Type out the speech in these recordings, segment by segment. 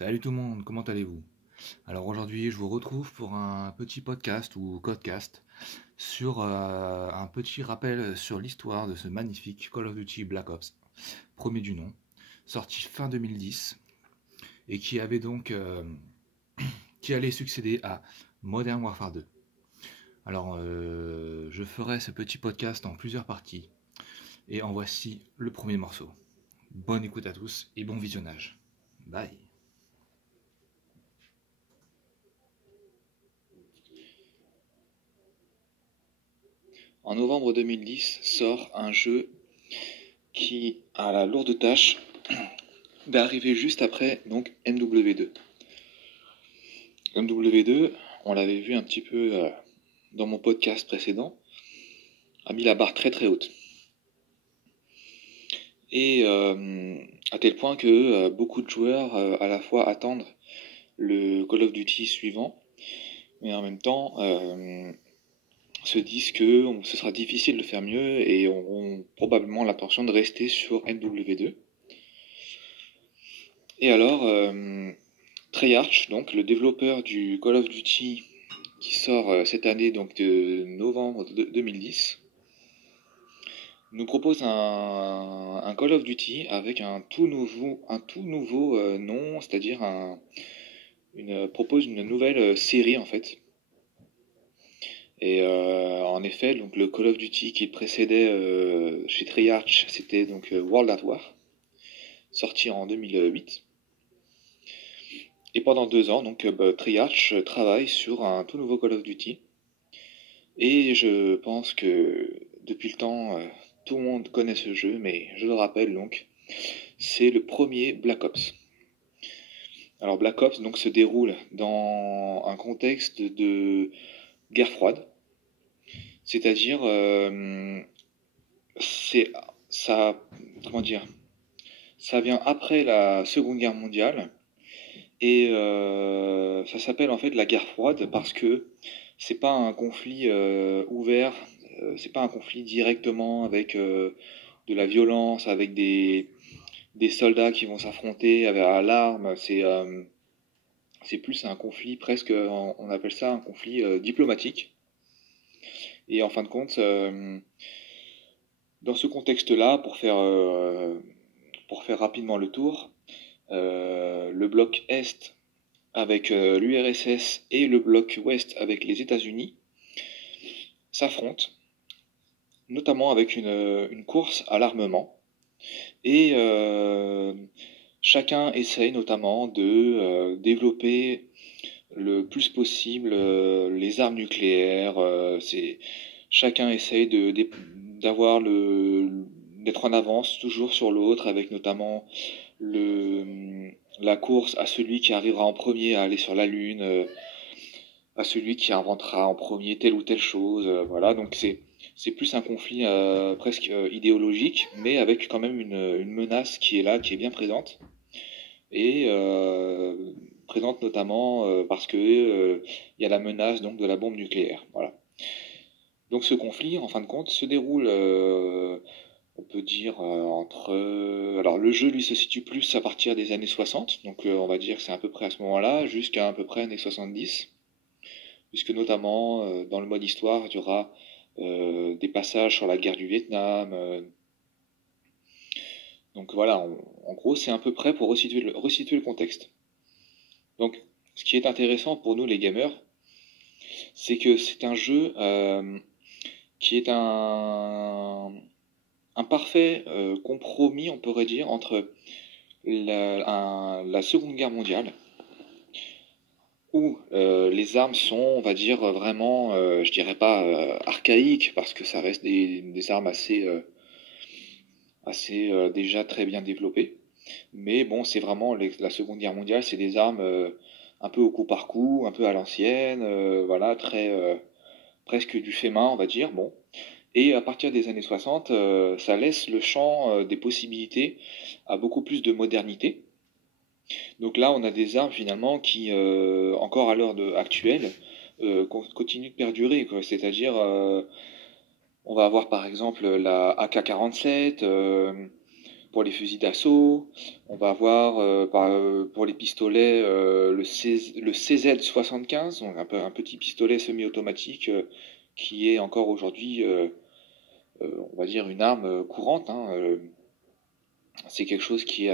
Salut tout le monde, comment allez-vous? Alors aujourd'hui, je vous retrouve pour un petit podcast ou codcast sur un petit rappel sur l'histoire de ce magnifique Call of Duty Black Ops, premier du nom, sorti fin 2010 et qui avait donc qui allait succéder à Modern Warfare 2. Alors je ferai ce petit podcast en plusieurs parties et en voici le premier morceau. Bonne écoute à tous et bon visionnage. Bye. En novembre 2010 sort un jeu qui a la lourde tâche d'arriver juste après donc MW2. MW2, on l'avait vu un petit peu dans mon podcast précédent, a mis la barre très très haute. Et à tel point que beaucoup de joueurs à la fois attendent le Call of Duty suivant, mais en même temps se disent que ce sera difficile de faire mieux et auront probablement l'intention de rester sur MW2. Et alors, Treyarch, donc le développeur du Call of Duty qui sort cette année, donc de novembre 2010, nous propose un Call of Duty avec un tout nouveau nom, c'est-à-dire propose une nouvelle série en fait. Et en effet, donc le Call of Duty qui précédait chez Treyarch, c'était donc World at War, sorti en 2008. Et pendant 2 ans, donc Treyarch travaille sur un tout nouveau Call of Duty. Et je pense que depuis le temps, tout le monde connaît ce jeu, mais je le rappelle donc, c'est le premier Black Ops. Alors Black Ops donc se déroule dans un contexte de guerre froide, c'est-à-dire c'est ça comment dire, ça vient après la Seconde Guerre mondiale et ça s'appelle en fait la guerre froide parce que c'est pas un conflit ouvert, c'est pas un conflit directement avec de la violence, avec des soldats qui vont s'affronter à l'arme. C'est plus un conflit presque, on appelle ça un conflit diplomatique. Et en fin de compte, dans ce contexte-là, pour faire rapidement le tour, le bloc Est avec l'URSS et le bloc Ouest avec les États-Unis s'affrontent, notamment avec une course à l'armement. Et chacun essaye notamment de développer le plus possible les armes nucléaires. Chacun essaye d'avoir d'être en avance toujours sur l'autre, avec notamment la course à celui qui arrivera en premier à aller sur la Lune, à celui qui inventera en premier telle ou telle chose. Voilà, donc c'est plus un conflit presque idéologique, mais avec quand même une menace qui est là, qui est bien présente. Et présente notamment parce que il y a la menace donc de la bombe nucléaire. Voilà. Donc ce conflit, en fin de compte, se déroule, on peut dire, entre... alors le jeu, lui, se situe plus à partir des années 60, donc on va dire que c'est à peu près à ce moment-là, jusqu'à à peu près années 70, puisque notamment, dans le mode histoire, il y aura des passages sur la guerre du Vietnam. Donc voilà, en gros, c'est à peu près pour resituer le contexte. Donc, ce qui est intéressant pour nous, les gamers, c'est que c'est un jeu qui est un parfait compromis, on pourrait dire, entre la Seconde Guerre mondiale, où les armes sont, on va dire, vraiment, je dirais pas archaïques, parce que ça reste des armes assez déjà très bien développées. Mais bon, c'est vraiment la Seconde Guerre mondiale, c'est des armes un peu au coup par coup, un peu à l'ancienne, voilà, très presque du fait main, on va dire. Bon. Et à partir des années 60, ça laisse le champ des possibilités à beaucoup plus de modernité. Donc là, on a des armes finalement qui, encore à l'heure actuelle, continuent de perdurer, quoi. C'est-à-dire, on va avoir par exemple la AK-47, pour les fusils d'assaut. On va avoir pour les pistolets le CZ75, donc un petit pistolet semi-automatique qui est encore aujourd'hui, on va dire, une arme courante, hein. C'est quelque chose qui est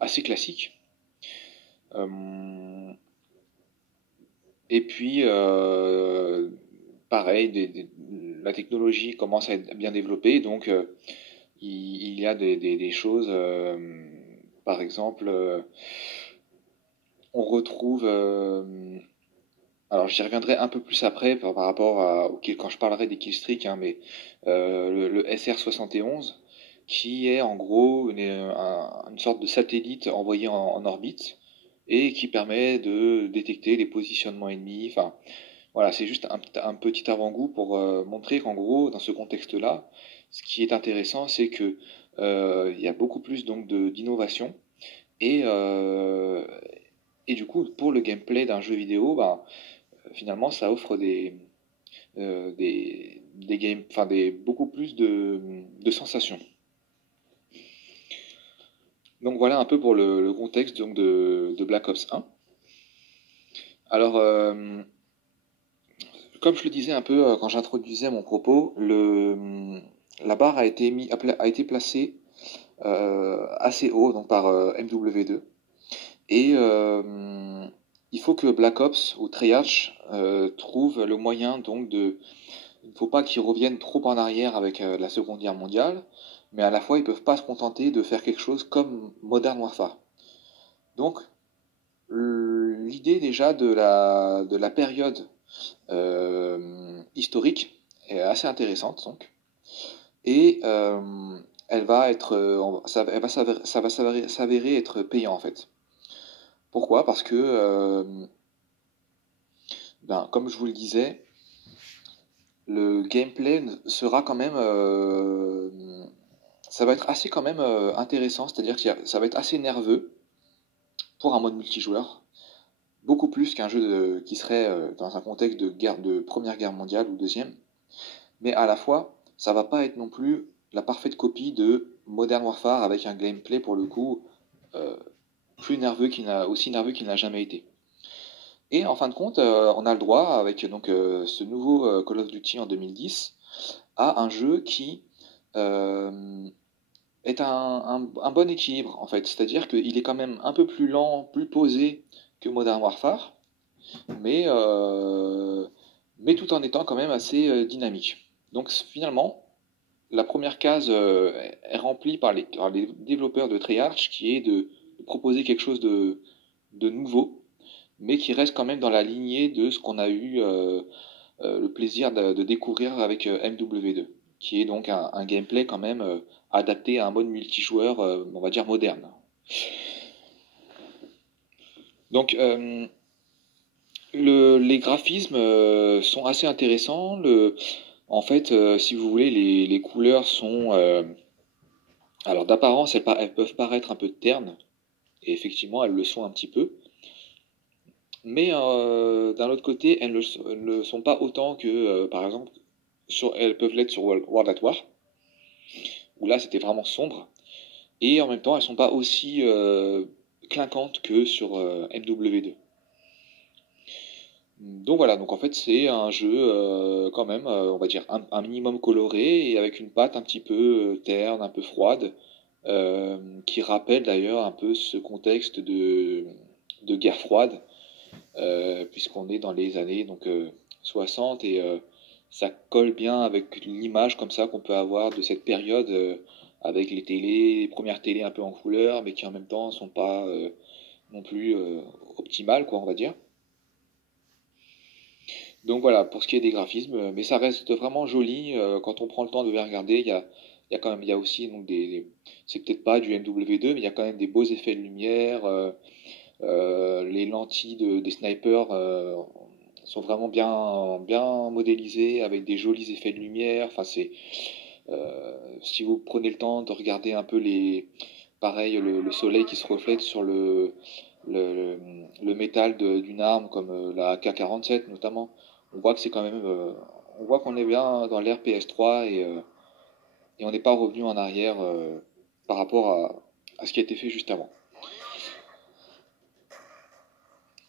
assez classique. Euh, et puis, pareil, la technologie commence à être bien développée, donc il y a des choses, par exemple, on retrouve, alors j'y reviendrai un peu plus après par rapport quand je parlerai des killstreaks, hein, mais le SR-71, qui est en gros une sorte de satellite envoyé en orbite et qui permet de détecter les positionnements ennemis. Enfin, voilà, c'est juste un petit avant-goût pour montrer qu'en gros, dans ce contexte-là, ce qui est intéressant, c'est que il y a beaucoup plus donc d'innovation et et du coup, pour le gameplay d'un jeu vidéo, ben, finalement, ça offre enfin beaucoup plus de sensations. Donc voilà un peu pour le contexte donc de Black Ops 1. Alors, comme je le disais un peu quand j'introduisais mon propos, la barre a été placée assez haut donc par MW2. Et il faut que Black Ops ou Treyarch trouve le moyen donc de... Il ne faut pas qu'ils reviennent trop en arrière avec la Seconde Guerre mondiale, mais à la fois ils ne peuvent pas se contenter de faire quelque chose comme Modern Warfare. Donc l'idée déjà de la période historique est assez intéressante donc. Et elle va être, ça va s'avérer être payant en fait. Pourquoi? Parce que, ben, comme je vous le disais, le gameplay sera quand même, ça va être assez quand même intéressant, c'est-à-dire que ça va être assez nerveux pour un mode multijoueur, beaucoup plus qu'un jeu qui serait dans un contexte de Première Guerre mondiale ou Deuxième, mais à la fois, ça va pas être non plus la parfaite copie de Modern Warfare avec un gameplay pour le coup euh, aussi nerveux qu'il n'a jamais été. Et en fin de compte, on a le droit, avec donc ce nouveau Call of Duty en 2010, à un jeu qui euh, est un bon équilibre, en fait. C'est-à-dire qu'il est quand même un peu plus lent, plus posé que Modern Warfare, mais, euh, mais tout en étant quand même assez dynamique. Donc finalement, la première case est remplie par les développeurs de Treyarch, qui est de proposer quelque chose de nouveau, mais qui reste quand même dans la lignée de ce qu'on a eu le plaisir de découvrir avec MW2, qui est donc un gameplay quand même adapté à un mode multijoueur, on va dire moderne. Donc les graphismes sont assez intéressants. En fait, si vous voulez, les couleurs sont... alors d'apparence, elles peuvent paraître un peu ternes, et effectivement, elles le sont un petit peu. Mais d'un autre côté, elles ne le sont pas autant que, par exemple, elles peuvent l'être sur World at War, où là c'était vraiment sombre. Et en même temps, elles sont pas aussi clinquantes que sur MW2. Donc voilà, donc en fait c'est un jeu quand même, on va dire un minimum coloré et avec une patte un petit peu terne, un peu froide, qui rappelle d'ailleurs un peu ce contexte de guerre froide, puisqu'on est dans les années donc 60 et ça colle bien avec l'image comme ça qu'on peut avoir de cette période avec les premières télés un peu en couleur, mais qui en même temps sont pas non plus optimales, quoi, on va dire. Donc voilà, pour ce qui est des graphismes, mais ça reste vraiment joli quand on prend le temps de les regarder. Il y a quand même, il y a aussi donc c'est peut-être pas du MW2, mais il y a quand même des beaux effets de lumière. Les lentilles des snipers sont vraiment bien modélisées avec des jolis effets de lumière. Enfin, si vous prenez le temps de regarder un peu pareil, le soleil qui se reflète sur le, le métal d'une arme comme la AK-47 notamment, on voit que c'est quand même, on voit qu'on est bien dans l'ère PS3 et et on n'est pas revenu en arrière par rapport à ce qui a été fait juste avant.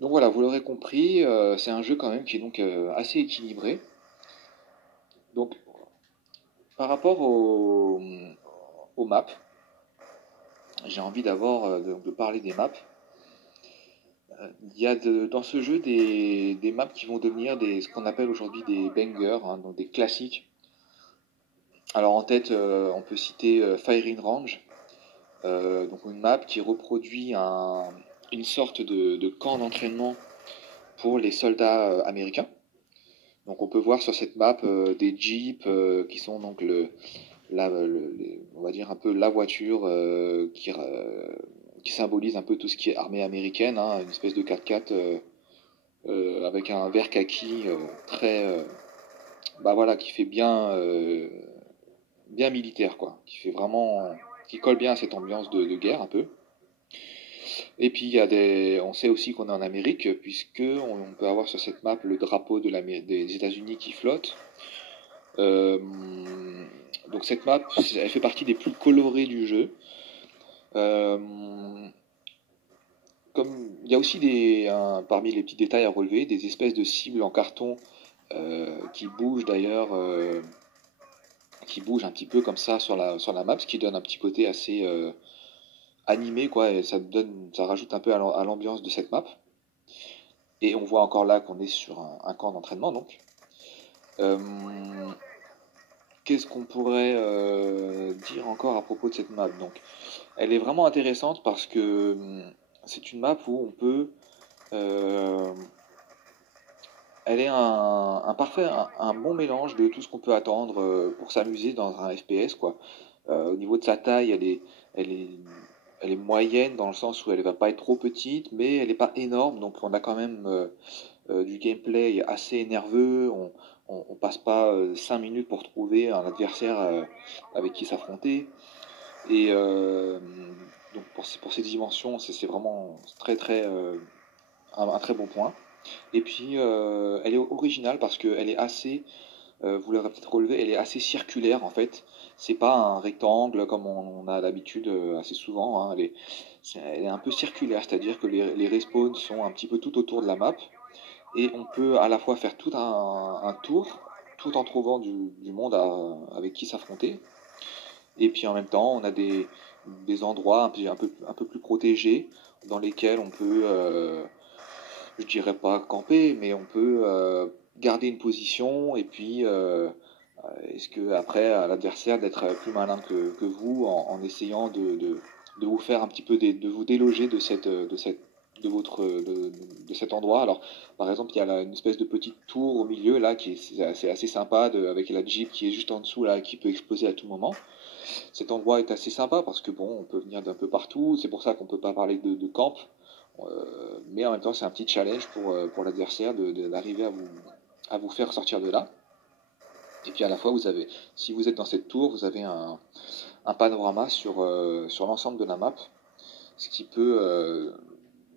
Donc voilà, vous l'aurez compris, c'est un jeu quand même qui est donc assez équilibré. Donc par rapport aux maps, j'ai envie d'abord de parler des maps. Il y a dans ce jeu des maps qui vont devenir ce qu'on appelle aujourd'hui des bangers, hein, donc des classiques. Alors en tête, on peut citer Firing Range, donc une map qui reproduit une sorte de camp d'entraînement pour les soldats américains. Donc on peut voir sur cette map des jeeps qui sont donc on va dire un peu la voiture qui symbolise un peu tout ce qui est armée américaine, hein, une espèce de 4x4 avec un vert kaki très, bah voilà, qui fait bien militaire quoi, qui colle bien à cette ambiance de guerre un peu. Et puis on sait aussi qu'on est en Amérique puisque on peut avoir sur cette map le drapeau des États-Unis qui flotte. Euh, donc cette map, elle fait partie des plus colorées du jeu. Euh, Comme il y a aussi parmi les petits détails à relever, des espèces de cibles en carton qui bougent d'ailleurs, qui bougent un petit peu comme ça sur la map, ce qui donne un petit côté assez animé quoi, et ça rajoute un peu à l'ambiance de cette map. Et on voit encore là qu'on est sur un camp d'entraînement donc. Euh, Qu'est-ce qu'on pourrait dire encore à propos de cette map donc, elle est vraiment intéressante parce que c'est une map où on peut euh, elle est un bon mélange de tout ce qu'on peut attendre pour s'amuser dans un FPS, quoi. Au niveau de sa taille, elle est, elle est moyenne dans le sens où elle va pas être trop petite, mais elle n'est pas énorme, donc on a quand même du gameplay assez nerveux. On passe pas 5 minutes pour trouver un adversaire avec qui s'affronter. Et donc pour ces dimensions, c'est vraiment très très un très bon point. Et puis, elle est originale parce qu'elle est assez, vous l'aurez peut-être relevé, elle est assez circulaire en fait. C'est pas un rectangle comme on a l'habitude assez souvent, hein. Elle est un peu circulaire, c'est-à-dire que les respawns sont un petit peu tout autour de la map. Et on peut à la fois faire tout un tour, tout en trouvant du monde avec qui s'affronter. Et puis en même temps, on a des endroits un peu plus protégés dans lesquels on peut je dirais pas camper, mais on peut garder une position et puis est-ce que après à l'adversaire d'être plus malin que vous en essayant de vous faire un petit peu de vous déloger de cet endroit. Alors par exemple il y a une espèce de petite tour au milieu là qui est assez sympa avec la Jeep qui est juste en dessous là qui peut exploser à tout moment. Cet endroit est assez sympa parce que bon on peut venir d'un peu partout, c'est pour ça qu'on peut pas parler de camp. Mais en même temps, c'est un petit challenge pour l'adversaire d'arriver à vous faire sortir de là. Et puis à la fois, si vous êtes dans cette tour, vous avez un panorama sur l'ensemble de la map, ce qui peut, euh,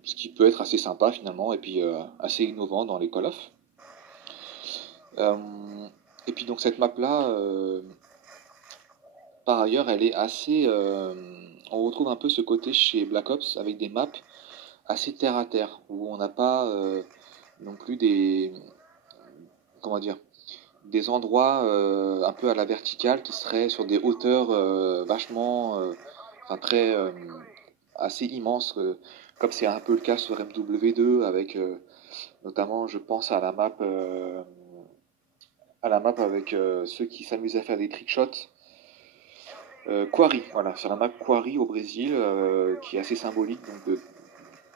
ce qui peut être assez sympa finalement, et puis assez innovant dans les Call of. Et puis donc cette map-là, par ailleurs, elle est assez... on retrouve un peu ce côté chez Black Ops avec des maps assez terre à terre, où on n'a pas non plus comment dire, des endroits un peu à la verticale qui seraient sur des hauteurs vachement, enfin très assez immenses, comme c'est un peu le cas sur MW2 avec notamment, je pense à la map avec ceux qui s'amusent à faire des trickshots. Quarry, voilà, sur la map Quarry au Brésil, qui est assez symbolique donc, de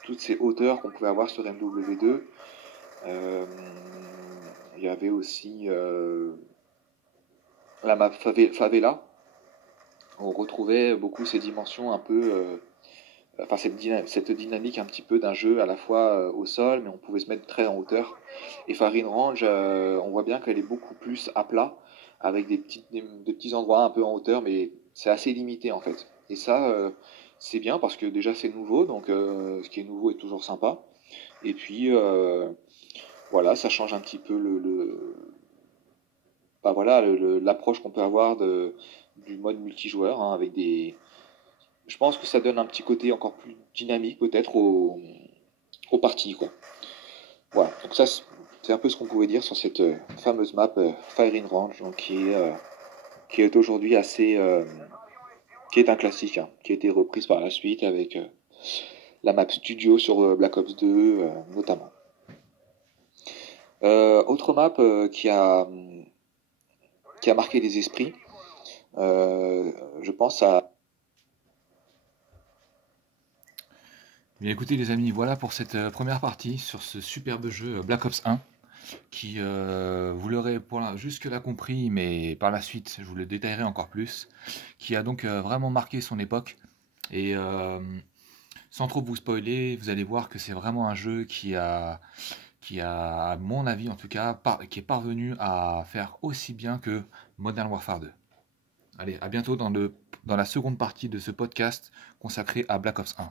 toutes ces hauteurs qu'on pouvait avoir sur MW2. Euh, il y avait aussi la map Favela. On retrouvait beaucoup ces dimensions un peu, enfin cette dynamique un petit peu d'un jeu à la fois au sol, mais on pouvait se mettre très en hauteur. Et Farine Range, on voit bien qu'elle est beaucoup plus à plat, avec des petits endroits un peu en hauteur, mais c'est assez limité en fait. Et ça, c'est bien parce que déjà c'est nouveau, donc ce qui est nouveau est toujours sympa. Et puis voilà, ça change un petit peu bah voilà, l'approche qu'on peut avoir du mode multijoueur, hein, avec des... Je pense que ça donne un petit côté encore plus dynamique peut-être aux parties, quoi. Voilà, donc ça c'est un peu ce qu'on pouvait dire sur cette fameuse map Firing Range, donc qui est aujourd'hui assez... qui est un classique, hein, qui a été reprise par la suite avec la map studio sur Black Ops 2 notamment. Autre map qui a marqué les esprits, je pense à... Bien écoutez les amis, voilà pour cette première partie sur ce superbe jeu Black Ops 1 qui, vous l'aurez jusque-là compris, mais par la suite je vous le détaillerai encore plus, qui a donc vraiment marqué son époque. Et sans trop vous spoiler, vous allez voir que c'est vraiment un jeu à mon avis en tout cas, qui est parvenu à faire aussi bien que Modern Warfare 2. Allez, à bientôt dans la seconde partie de ce podcast consacré à Black Ops 1.